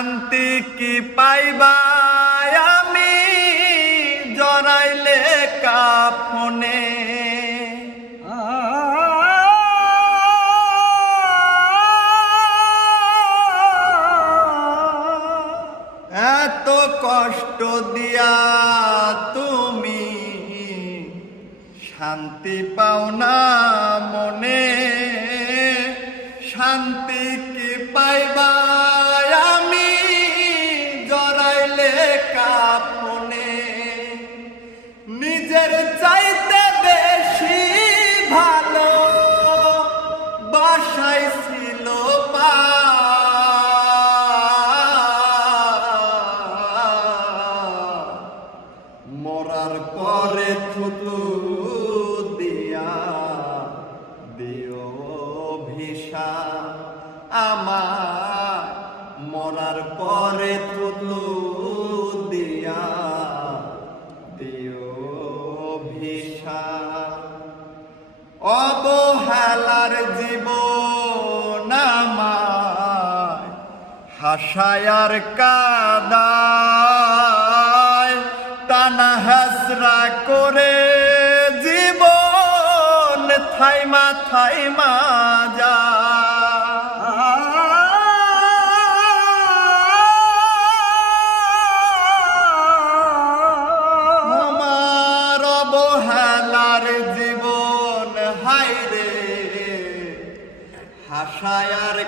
শান্তি কি পাইবা আমি জড়াইলে কাফনে। এত কষ্ট দিয়া তুমি শান্তি পাও না মনে। শান্তি কি পাইবা আমি জড়াইলে কাফনে। নিজের চাইতে বেশি ভালো বাসায় ছিল মরার পরে থুতু দিয়া দিও ভিসা আমার। মরার পরে থুতু দিয়া দিও ভিসা। অবহেলার জীবন আমায় হাসায় আর কাদায়। টানা হাসরা করে জীবন থাইমা থাইমা আমার অবহেলার জীবন হায়রে হাসায় আর